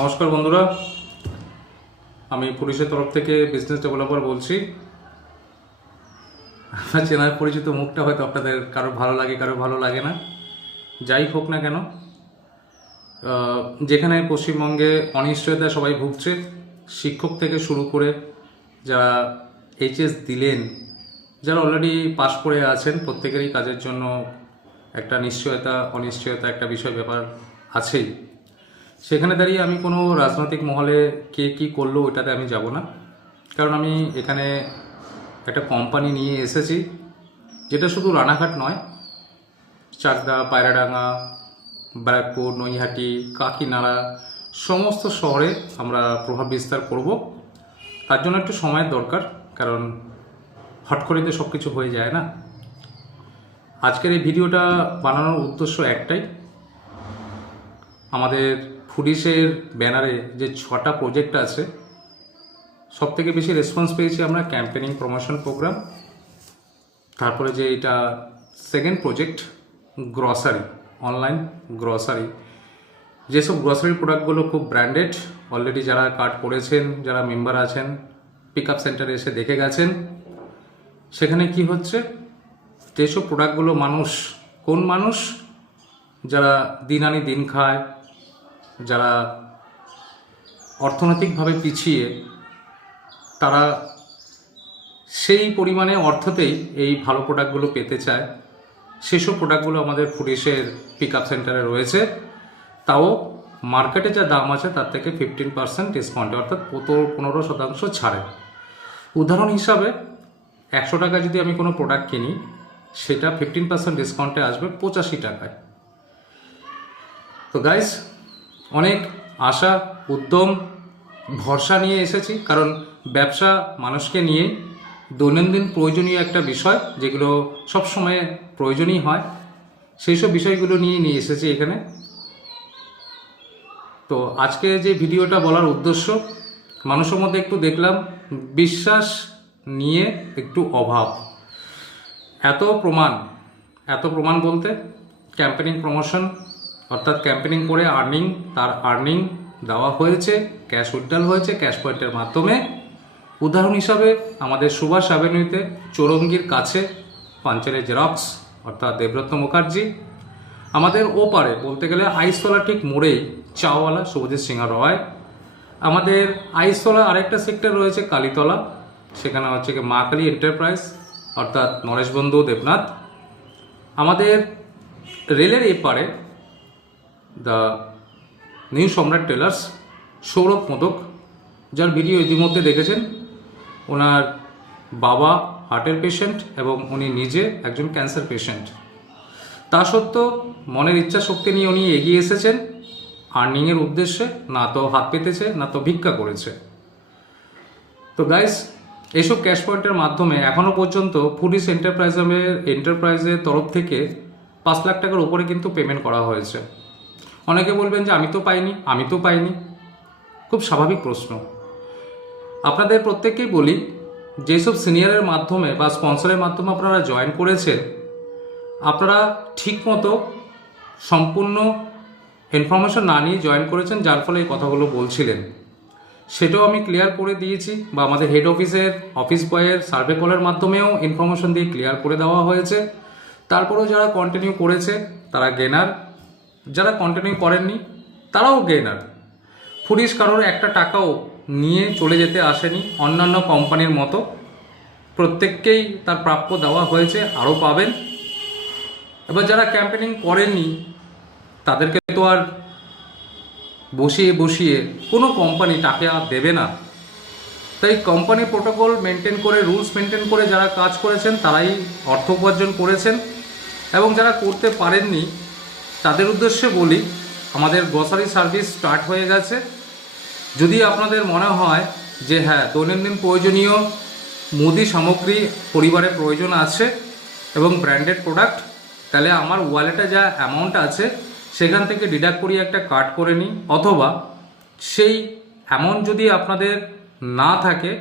নমস্কার বন্ধুরা, আমি পুলিশের তরফ থেকে বিজনেস ডেভেলপার বলছি। আমার চেনার পরিচিত মুখটা হয়তো আপনাদের কারো ভালো লাগে, কারো ভালো লাগে না। যাই হোক না কেন, যেখানে পশ্চিমবঙ্গে অনিশ্চয়তায় সবাই ভুগছে, শিক্ষক থেকে শুরু করে যারা এইচএস দিলেন, যারা অলরেডি পাশ করে আছেন, প্রত্যেকেরই কাজের জন্য একটা অনিশ্চয়তা একটা বিষয় ব্যাপার আছেই। সেখানে দাঁড়িয়ে আমি কোনো রাজনৈতিক মহলে কে কী করলো ওইটাতে আমি যাব না, কারণ আমি এখানে একটা কোম্পানি নিয়ে এসেছি যেটা শুধু রানাঘাট নয়, চাকদা, পায়রাডাঙ্গা, ব্যারাকপুর, নৈহাটি, কাকিনাড়া সমস্ত শহরে আমরা প্রভাব বিস্তার করব। তার জন্য একটু সময়ের দরকার, কারণ হট করে তো সব কিছু হয়ে যায় না। আজকের এই ভিডিওটা বানানোর উদ্দেশ্য একটাই, আমাদের ফুডিসের ব্যানারে যে 6টা প্রজেক্ট আছে, সব থেকে বেশি রেসপন্স পেয়েছি আমরা ক্যাম্পেনিং প্রমোশন প্রোগ্রাম। তারপরে যে এটা second project grocery, online grocery, যেসব গ্রসারি প্রোডাক্টগুলো খুব ব্র্যান্ডেড, অলরেডি যারা কার্ড করেছেন, যারা মেম্বার আছেন, পিক আপ সেন্টারে এসে দেখে গেছেন। সেখানে কি হচ্ছে, যেসব প্রোডাক্টগুলো কোন মানুষ যারা দিন আনি দিন খায়, যারা অর্থনৈতিকভাবে পিছিয়ে, তারা সেই পরিমাণে অর্থতেই এই ভালো প্রোডাক্টগুলো পেতে চায়। সেসব প্রোডাক্টগুলো আমাদের ফুডিসের পিক আপ সেন্টারে রয়েছে, তাও মার্কেটে যা দাম আছে তার থেকে 15% ডিসকাউন্টে, অর্থাৎ 15% ছাড়ে। উদাহরণ হিসাবে 100 টাকা যদি আমি কোনো প্রোডাক্ট কিনি, সেটা 15% ডিসকাউন্টে আসবে 85 টাকায়। তো গাইস, অনেক আশা, উদ্যম, ভরসা নিয়ে এসেছি, কারণ ব্যবসা মানুষকে নিয়ে দৈনন্দিন প্রয়োজনীয় একটা বিষয়, যেগুলো সবসময় প্রয়োজনীয় হয়, সেই সব বিষয়গুলো নিয়ে এসেছি এখানে। তো আজকে যে ভিডিওটা বলার উদ্দেশ্য, মানুষের মধ্যে একটু দেখলাম বিশ্বাস নিয়ে একটু অভাব। এত প্রমাণ বলতে ক্যাম্পেনিং প্রমোশন, অর্থাৎ ক্যাম্পেনিং করে তার আর্নিং দেওয়া হয়েছে, ক্যাশ উইথড্রল হয়েছে ক্যাশ পয়েন্টের মাধ্যমে। উদাহরণ হিসাবে আমাদের সুভাষ অ্যাভিনিউতে চৌরঙ্গির কাছে পাঞ্চালের জেরক্স, অর্থাৎ দেবরত্ন মুখার্জি। আমাদের ওপারে বলতে গেলে আইসতলা ঠিক মোড়েই চাওয়ালা শুভজিৎ সিংহ রয়। আমাদের আইসতলা আরেকটা সেক্টর রয়েছে কালীতলা, সেখানে হচ্ছে কি মা কালী এন্টারপ্রাইজ, অর্থাৎ নরেশবন্ধু দেবনাথ। আমাদের রেলের এপারে দ্য নিউ সম্রাট টেলার্স, সৌরভ মোদক, যার ভিডিও ইতিমধ্যে দেখেছেন। ওনার বাবা হার্টের পেশেন্ট এবং উনি নিজে একজন ক্যান্সার পেশেন্ট। তা সত্ত্বেও মনের ইচ্ছা শক্তি নিয়ে উনি এগিয়ে এসেছেন আর্নিংয়ের উদ্দেশ্যে, না তো হাত পেতেছে না তো ভিক্ষা করেছে। তো গাইস, এইসব ক্যাশ পয়েন্টের মাধ্যমে এখনও পর্যন্ত ফুডিস এন্টারপ্রাইজের তরফ থেকে 5 লাখ টাকার উপরে কিন্তু পেমেন্ট করা হয়েছে। অনেকে বলবেন যে আমি তো পাইনি। খুব স্বাভাবিক প্রশ্ন। আপনাদের প্রত্যেককেই বলি, যেসব সিনিয়রের মাধ্যমে বা স্পন্সরের মাধ্যমে আপনারা জয়েন করেছেন, আপনারা ঠিকমতো সম্পূর্ণ ইনফরমেশন না নিয়ে জয়েন করেছেন, যার ফলে এই কথাগুলো বলছিলেন। সেটাও আমি ক্লিয়ার করে দিয়েছি, বা আমাদের হেড অফিস বয়ের সার্ভে কলের মাধ্যমেও ইনফরমেশন দিয়ে ক্লিয়ার করে দেওয়া হয়েছে। তারপরেও যারা কন্টিনিউ করেছে তারা গেনার, যারা কন্টিনিউ করেননি তারাও গেনার। ফুডিস কারোর একটা টাকাও নিয়ে চলে যেতে আসেনি, অন্যান্য কোম্পানির মতো প্রত্যেককেই তার প্রাপ্য দেওয়া হয়েছে, আরও পাবেন। এবার যারা ক্যাম্পেনিং করেননি তাদেরকে তো আর বসিয়ে কোনো কোম্পানি টাকা দেবে না। তাই কোম্পানি প্রোটোকল মেনটেন করে, রুলস মেনটেন করে যারা কাজ করেছেন তারাই অর্থ উপার্জন করেছেন। এবং যারা করতে পারেননি তাদের উদ্দেশ্যে বলি, আমাদের গ্রসারি সার্ভিস স্টার্ট হয়ে গেছে। যদি আপনাদের মনে হয় যে হ্যাঁ, দৈনন্দিন প্রয়োজনীয় মুদি সামগ্রী পরিবারের প্রয়োজন আছে এবং ব্র্যান্ডেড প্রোডাক্ট, তাহলে আমার ওয়ালেটে যা অ্যামাউন্ট আছে সেখান থেকে ডিডাক্ট করিয়ে একটা কার্ড করে নিই, অথবা সেই অ্যামাউন্ট যদি আপনাদের না থাকে,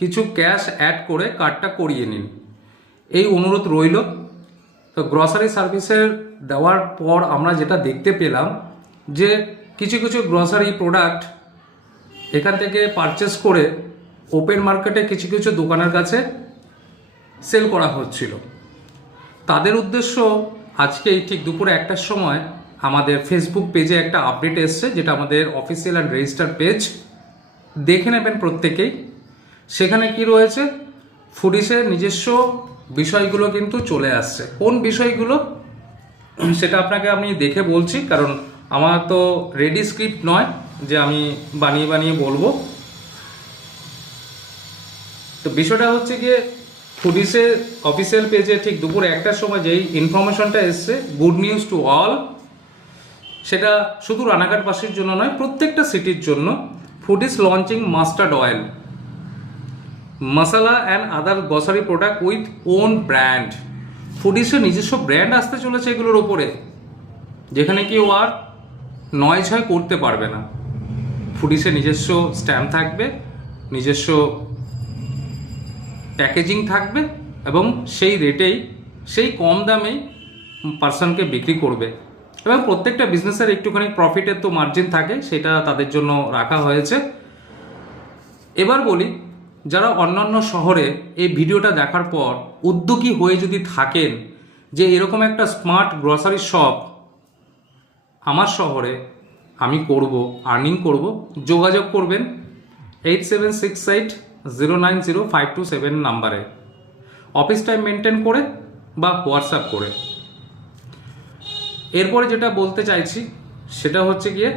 কিছু ক্যাশ অ্যাড করে কার্ডটা করিয়ে নিন, এই অনুরোধ রইল। তো গ্রসারি সার্ভিসের দেওয়ার পর আমরা যেটা দেখতে পেলাম যে কিছু গ্রসারি প্রোডাক্ট এখান থেকে পারচেস করে ওপেন মার্কেটে কিছু কিছু দোকানের কাছে সেল করা হচ্ছিল। তাদের উদ্দেশ্য আজকেই ঠিক দুপুরে 1টার সময় আমাদের ফেসবুক পেজে একটা আপডেট এসছে, যেটা আমাদের অফিসিয়াল অ্যান্ড রেজিস্টার্ড পেজ, দেখে নেবেন প্রত্যেকেই। সেখানে কি রয়েছে, ফুডিসের নিজস্ব বিষয়গুলো কিন্তু চলে আসছে। কোন বিষয়গুলো সেটা আপনাকে আমি দেখে বলছি, কারণ আমার তো রেডি স্ক্রিপ্ট নয় যে আমি বানিয়ে বানিয়ে বলবো। তো বিষয়টা হচ্ছে গিয়ে ফুডিসের অফিসিয়াল পেজে ঠিক দুপুর 1টার সময় যেই ইনফরমেশনটা এসছে, গুড নিউজ টু অল, সেটা শুধু রানাঘাটবাসীর জন্য নয়, প্রত্যেকটা সিটির জন্য। Foodies launching mustard oil, masala and other grocery product with own brand. ফুডিসের নিজস্ব ব্র্যান্ড আসতে চলেছে এগুলোর ওপরে, যেখানে কেউ আর নয় ছয় করতে পারবে না। ফুডিসের নিজস্ব স্ট্যাম্প থাকবে, নিজস্ব প্যাকেজিং থাকবে, এবং সেই রেটেই, সেই কম দামেই পার্সনকে বিক্রি করবে। এবং প্রত্যেকটা বিজনেসের একটুখানি প্রফিটের তো মার্জিন থাকে, সেটা তাদের জন্য রাখা হয়েছে। এবার বলি, যারা অন্যান্য শহরে এই ভিডিওটা দেখার পর উদ্যোগী হয়ে যদি থাকেন যে এরকম একটা স্মার্ট গ্রসারি শপ আমার শহরে আমি করব, আর্নিং করব, যোগাযোগ করবেন 8768090527 নাম্বারে, অফিস টাইম মেনটেন করে বা হোয়াটসঅ্যাপ করে। এরপরে যেটা বলতে চাইছি সেটা হচ্ছে গিয়ে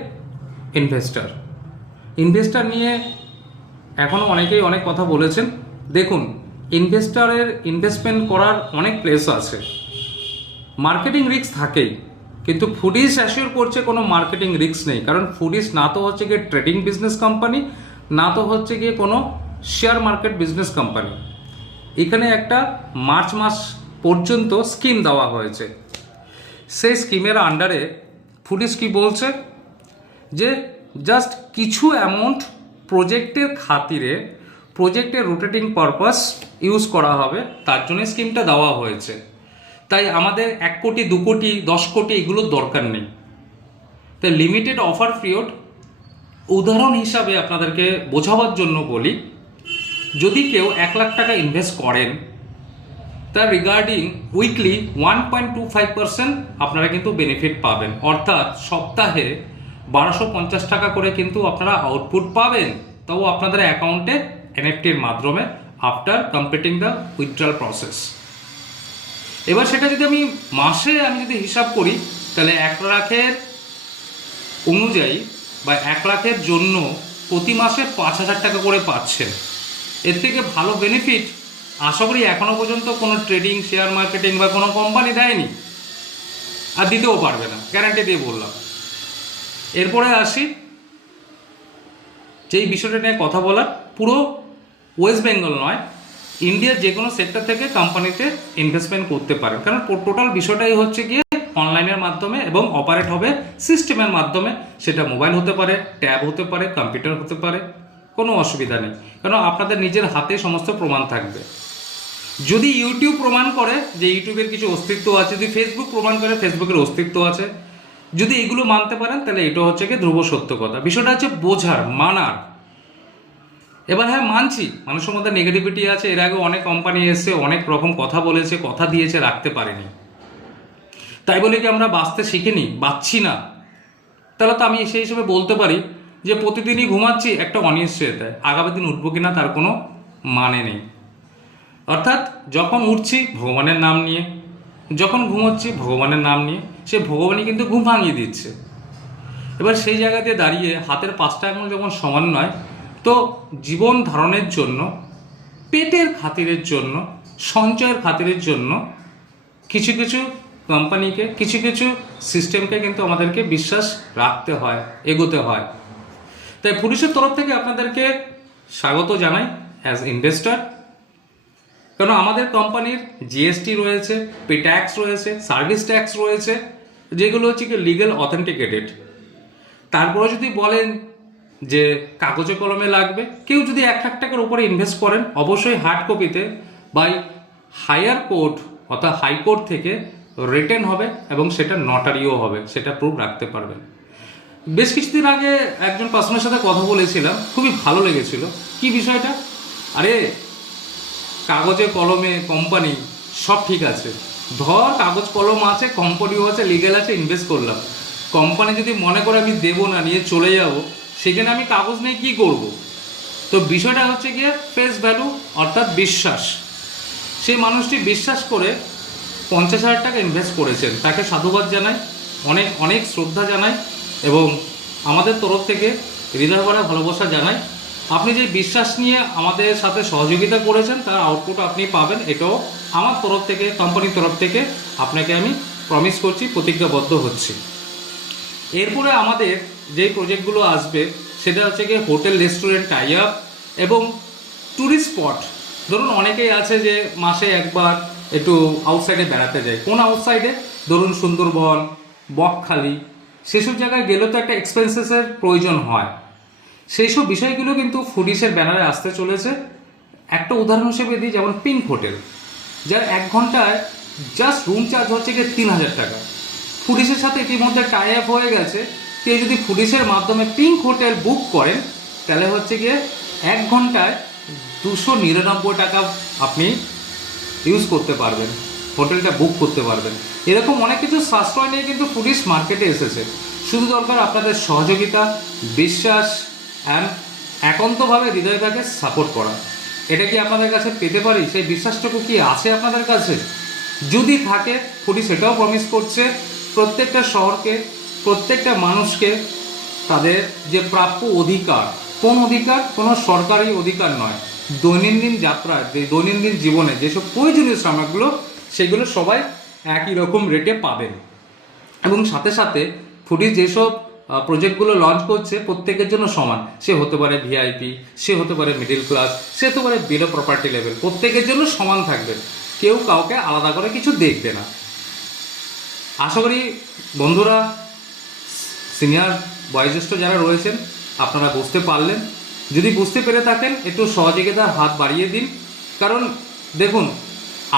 ইনভেস্টার নিয়ে এখনও অনেকেই অনেক কথা বলেছেন। দেখুন, ইনভেস্টারের ইনভেস্টমেন্ট করার অনেক প্লেস আছে, মার্কেটিং রিস্ক থাকেই, কিন্তু ফুডিস অ্যাসিওর করছে কোনো মার্কেটিং রিস্ক নেই। কারণ ফুডিস না তো হচ্ছে গিয়ে ট্রেডিং বিজনেস কোম্পানি, না তো হচ্ছে গিয়ে কোনো শেয়ার মার্কেট বিজনেস কোম্পানি। এখানে একটা মার্চ মাস পর্যন্ত স্কিম দেওয়া হয়েছে। সেই স্কিমের আন্ডারে ফুডিস কি বলছে যে জাস্ট কিছু অ্যামাউন্ট প্রজেক্টের খাতিরে, প্রজেক্টের রোটেটিং পারপাস ইউজ করা হবে, তার জন্য স্কিমটা দেওয়া হয়েছে। তাই আমাদের 1 কোটি 2 কোটি 10 কোটি এগুলোর দরকার নেই। তাই লিমিটেড অফার পিরিয়ড, উদাহরণ হিসাবে আপনাদেরকে বোঝাবার জন্য বলি, যদি কেউ 1 লাখ টাকা ইনভেস্ট করেন, তার রিগার্ডিং উইকলি 1.25% আপনারা কিন্তু বেনিফিট পাবেন। অর্থাৎ সপ্তাহে 1250 টাকা করে কিন্তু আপনারা আউটপুট পাবেন, তাও আপনাদের অ্যাকাউন্টে এনএফটির মাধ্যমে, after completing the withdrawal process. এবার সেটা যদি আমি মাসে যদি হিসাব করি, তাহলে 1 লাখের অনুযায়ী বা 1 লাখের জন্য প্রতি মাসে 5000 টাকা করে পাচ্ছেন। এর থেকে ভালো বেনিফিট আশা করি এখনও পর্যন্ত কোনো ট্রেডিং, শেয়ার মার্কেটিং বা কোনো কোম্পানি দেয়নি, আর দিতেও পারবে না, গ্যারান্টি দিয়ে বললাম। এরপরে আসি যেই বিষয়টা নিয়ে কথা বলার, পুরো ওয়েস্ট বেঙ্গল নয়, ইন্ডিয়ার যে কোনো সেক্টর থেকে কোম্পানিতে ইনভেস্টমেন্ট করতে পারেন। কারণ টোটাল বিষয়টাই হচ্ছে গিয়ে অনলাইনের মাধ্যমে এবং অপারেট হবে সিস্টেমের মাধ্যমে। সেটা মোবাইল হতে পারে, ট্যাব হতে পারে, কম্পিউটার হতে পারে, কোনো অসুবিধা নেই। কারণ আপনাদের নিজের হাতে সমস্ত প্রমাণ থাকবে। যদি ইউটিউব প্রমাণ করে যে ইউটিউবের কিছু অস্তিত্ব আছে, যদি ফেসবুক প্রমাণ করে ফেসবুকের অস্তিত্ব আছে, যদি এগুলো মানতে পারেন, তাহলে এটা হচ্ছে কি ধ্রুব সত্য কথা। বিষয়টা হচ্ছে বোঝার, মানার। এবার হ্যাঁ, মানছি মানুষের মধ্যে নেগেটিভিটি আছে। এর আগে অনেক কোম্পানি এসে অনেক রকম কথা বলেছে, কথা দিয়েছে, রাখতে পারেনি। তাই বলে কি আমরা বাঁচতে শিখিনি, বাঁচছি না? তাহলে তো আমি সেই হিসেবে বলতে পারি যে প্রতিদিনই ঘুমাচ্ছি, একটা অনিশ্চয়তায়, আগামী দিন উঠবো কিনা তার কোনো মানে নেই। অর্থাৎ যখন উঠছি ভগবানের নাম নিয়ে, যখন ঘুমোচ্ছি ভগবানের নাম নিয়ে, সে ভগবানই কিন্তু ঘুম ভাঙিয়ে দিচ্ছে। এবার সেই জায়গাতে দাঁড়িয়ে হাতের 5টা আঙুল যখন সমান নয়, তো জীবন ধারণের জন্য, পেটের খাতিরের জন্য, সঞ্চয়ের খাতিরের জন্য কিছু কিছু কোম্পানিকে, কিছু কিছু সিস্টেমকে কিন্তু আমাদেরকে বিশ্বাস রাখতে হয়, এগোতে হয়। তাই পুলিশের তরফ থেকে আপনাদেরকে স্বাগত জানাই অ্যাজ ইনভেস্টর। কারণ আমাদের কোম্পানির জিএসটি রয়েছে, পে ট্যাক্স রয়েছে, সার্ভিস ট্যাক্স রয়েছে, যেগুলো হচ্ছে কি লিগ্যাল অথেন্টিকেটেড। তারপরে যদি বলেন যে কাগজে কলমে লাগবে, কেউ যদি 1 লাখ টাকার উপরে ইনভেস্ট করেন, অবশ্যই হার্ড কপিতে বাই হায়ার কোর্ট অর্থাৎ হাইকোর্ট থেকে রিটেন হবে এবং সেটা নটারিও হবে, সেটা প্রুফ রাখতে পারবেন। বেশ কিছুদিন আগে একজন পার্সনের সাথে কথা বলেছিলাম, খুবই ভালো লেগেছিল। কি বিষয়টা? আরে কাগজে কলমে কোম্পানি সব ঠিক আছে, ধর কাগজ কলম আছে, কোম্পানিও আছে, লিগ্যাল আছে, ইনভেস্ট করলাম। কোম্পানি যদি মনে করে আমি দেবো না, নিয়ে চলে যাব, সেখানে আমি কাগজ নিয়ে কী করব? তো বিষয়টা হচ্ছে গিয়ে ফেস ভ্যালু, অর্থাৎ বিশ্বাস। সেই মানুষটি বিশ্বাস করে 50,000 টাকা ইনভেস্ট করেছেন, তাকে সাধুবাদ জানাই, অনেক অনেক শ্রদ্ধা জানাই এবং আমাদের তরফ থেকে হৃদয় ভরা ভালোবাসা জানাই। আপনি যে বিশ্বাস নিয়ে আমাদের সাথে সহযোগিতা করেছেন তার আউটপুট আপনি পাবেন, এটাও আমার তরফ থেকে, কোম্পানির তরফ থেকে আপনাকে আমি প্রমিস করছি, প্রতিজ্ঞাবদ্ধ হচ্ছি। এরপরে আমাদের যে প্রজেক্টগুলো আসবে সেটা হচ্ছে গিয়ে হোটেল, রেস্টুরেন্ট, টাই আপ এবং ট্যুরিস্ট স্পট। ধরুন অনেকেই আছে যে মাসে একবার একটু আউটসাইডে বেড়াতে যায়। কোন আউটসাইডে? ধরুন সুন্দরবন, বকখালি, সেসব জায়গায় গেলেও তো একটা এক্সপেন্সেসের প্রয়োজন হয়। সেই সব বিষয়গুলো কিন্তু ফুডিসের ব্যানারে আসতে চলেছে। একটা উদাহরণ হিসেবে দিই, যেমন পিঙ্ক হোটেল, যার 1 ঘন্টায় জাস্ট রুম চার্জ হচ্ছে গিয়ে 3,000 টাকা। ফুডিসের সাথে ইতিমধ্যে টাই আপ হয়ে গেছে। কেউ যদি ফুডিসের মাধ্যমে পিঙ্ক হোটেল বুক করেন তাহলে হচ্ছে গিয়ে 1 ঘন্টায় 299 টাকা আপনি ইউজ করতে পারবেন, হোটেলটা বুক করতে পারবেন। এরকম অনেক কিছু সাশ্রয় নিয়ে কিন্তু ফুডিস মার্কেটে এসেছে। শুধু দরকার আপনাদের সহযোগিতা, বিশ্বাস অ্যান্ড একান্তভাবে হৃদয়টাকে সাপোর্ট করা। এটা কি আপনাদের কাছে পেতে পারি? সেই বিশ্বাসটুকু কি আছে আপনাদের কাছে? যদি থাকে, ফুডিস এটাও প্রমিস করছে প্রত্যেকটা শহরকে, প্রত্যেকটা মানুষকে তাদের যে প্রাপ্য অধিকার, কোন অধিকার? কোনো সরকারি অধিকার নয়, দৈনন্দিন যাত্রায়, দৈনন্দিন জীবনে যেসব প্রয়োজনীয় সামগ্রীগুলো, সেগুলো সবাই একই রকম রেটে পাবেন। এবং সাথে সাথে ফুডিস যেসব প্রজেক্টগুলো লঞ্চ করছে প্রত্যেকের জন্য সমান। সে হতে পারে ভিআইপি, সে হতে পারে মিডিল ক্লাস, সে হতে পারে বিলো প্রপার্টি লেভেল, প্রত্যেকের জন্য সমান থাকবে, কেউ কাউকে আলাদা করে কিছু দেখবে না। আশা করি বন্ধুরা, সিনিয়র বয়োজ্যেষ্ঠ যারা রয়েছেন, আপনারা বুঝতে পারলেন। যদি বুঝতে পেরে থাকেন একটু সহযোগিতার হাত বাড়িয়ে দিন। কারণ দেখুন,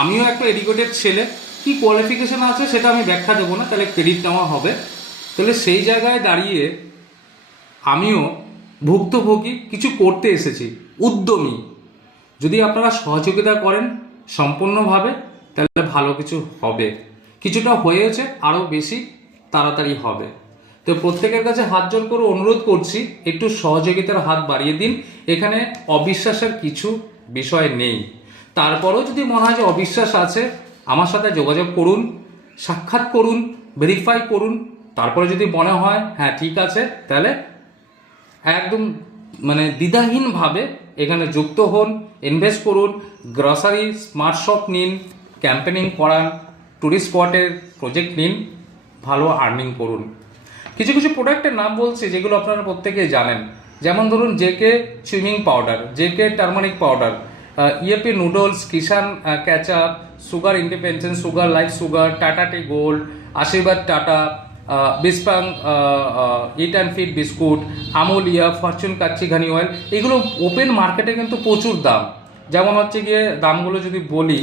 আমিও একটা এডুকেটেড ছেলে, কি কোয়ালিফিকেশান আছে সেটা আমি ব্যাখ্যা দেবো না, তাহলে ক্রেডিট নেওয়া হবে। তাহলে সেই জায়গায় দাঁড়িয়ে আমিও ভুক্তভোগী, কিছু করতে এসেছি, উদ্যমী। যদি আপনারা সহযোগিতা করেন সম্পূর্ণভাবে তাহলে ভালো কিছু হবে। কিছুটা হয়েছে, আরও বেশি তাড়াতাড়ি হবে। তো প্রত্যেকের কাছে হাত জোড় করে অনুরোধ করছি, একটু সহযোগিতার হাত বাড়িয়ে দিন। এখানে অবিশ্বাসের কিছু বিষয় নেই। তারপরেও যদি মনে হয় যে অবিশ্বাস আছে, আমার সাথে যোগাযোগ করুন, সাক্ষাৎ করুন, ভেরিফাই করুন। তারপরে যদি মনে হয় হ্যাঁ ঠিক আছে, তাহলে একদম দ্বিধাহীনভাবে এখানে যুক্ত হন, ইনভেস্ট করুন, গ্রসারি স্মার্ট শপ নিন, ক্যাম্পেনিং করান, ট্যুরিস্ট স্পটের প্রজেক্ট নিন, ভালো আর্নিং করুন। কিছু কিছু প্রোডাক্টের নাম বলছি যেগুলো আপনারা প্রত্যেকেই জানেন। যেমন ধরুন JK swimming powder, JK turmeric powder, EAP noodles, Kissan ketchup, sugar independence, sugar life sugar, Tata tea gold, Aashirvaad Tata, বিসপাং eat and fit biscuit, Amulya, Fortune kachchi ghani oil. এগুলো ওপেন মার্কেটে কিন্তু প্রচুর দাম। যেমন হচ্ছে গিয়ে দামগুলো যদি বলি,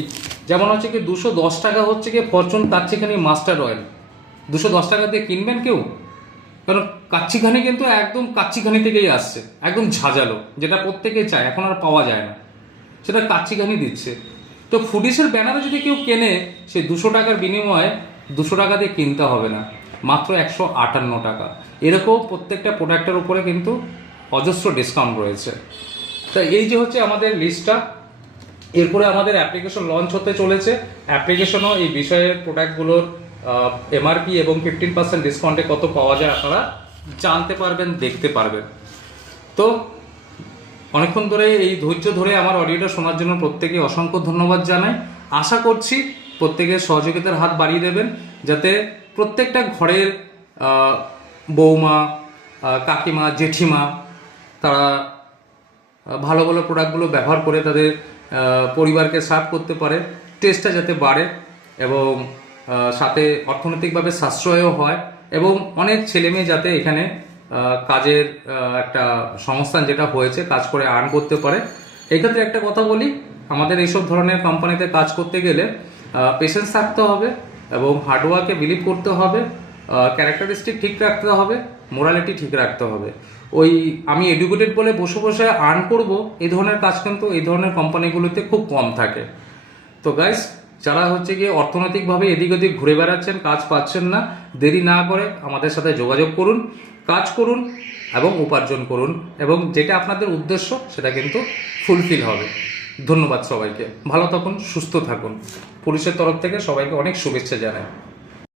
যেমন হচ্ছে গিয়ে 210 টাকা হচ্ছে গিয়ে ফরচুন কাচ্চিঘানি মাস্টার্ড অয়েল। 210 টাকা দিয়ে কিনবেন কেউ? কারণ কাচ্চিঘানি কিন্তু একদম কাচ্চিঘানি থেকেই আসছে, একদম ঝাঁঝালো, যেটা প্রত্যেকেই চায়, এখন আর পাওয়া যায় না, সেটা কাচ্চিঘানি দিচ্ছে। তো ফুডিসের ব্যানারে যদি কেউ কেনে, সেই 200 টাকার বিনিময়ে 200 টাকা দিয়ে কিনতে হবে না, মাত্র 158 টাকা। এরকম প্রত্যেকটা প্রোডাক্টের উপরে কিন্তু অজস্র ডিসকাউন্ট রয়েছে। তা এই যে হচ্ছে আমাদের লিস্টটা। এরপরে আমাদের অ্যাপ্লিকেশন লঞ্চ হতে চলেছে। অ্যাপ্লিকেশনও এই বিষয়ের প্রোডাক্টগুলোর এমআরপি এবং 15% ডিসকাউন্টে কত পাওয়া যায় আপনারা জানতে পারবেন, দেখতে পারবেন। তো অনেকক্ষণ ধরে এই ধৈর্য ধরে আমার অডিওটা শোনার জন্য প্রত্যেকে অসংখ্য ধন্যবাদ জানাই। আশা করছি প্রত্যেকের সহযোগিতার হাত বাড়িয়ে দেবেন, যাতে প্রত্যেকটা ঘরের বৌমা, কাকিমা, জেঠিমা তারা ভালো ভালো প্রোডাক্টগুলো ব্যবহার করে তাদের পরিবারকে সার্ভ করতে পারে, টেস্টটা যাতে বাড়ে এবং সাথে অর্থনৈতিকভাবে সাশ্রয়ও হয় এবং অনেক ছেলেমেয়ে যাতে এখানে কাজের একটা সংস্থান যেটা হয়েছে কাজ করে আর্ন করতে পারে। এক্ষেত্রে একটা কথা বলি, আমাদের এইসব ধরনের কোম্পানিতে কাজ করতে গেলে পেশেন্স থাকতে হবে এবং হার্ডওয়ার্কে বিলিভ করতে হবে, ক্যারেক্টারিস্টিক ঠিক রাখতে হবে, মোরালিটি ঠিক রাখতে হবে। ওই আমি এডুকেটেড বলে বসে বসে আর্ন করব, এই ধরনের কাজ কিন্তু এই ধরনের কোম্পানিগুলোতে খুব কম থাকে। তো গাইস, যারা হচ্ছে গিয়ে অর্থনৈতিকভাবে এদিক ওদিক ঘুরে বেড়াচ্ছেন, কাজ পাচ্ছেন না, দেরি না করে আমাদের সাথে যোগাযোগ করুন, কাজ করুন এবং উপার্জন করুন, এবং যেটা আপনাদের উদ্দেশ্য সেটা কিন্তু ফুলফিল হবে। ধন্যবাদ সবাইকে, ভালো থাকুন, সুস্থ থাকুন। পুলিশের তরফ থেকে সবাইকে অনেক শুভেচ্ছা জানাই।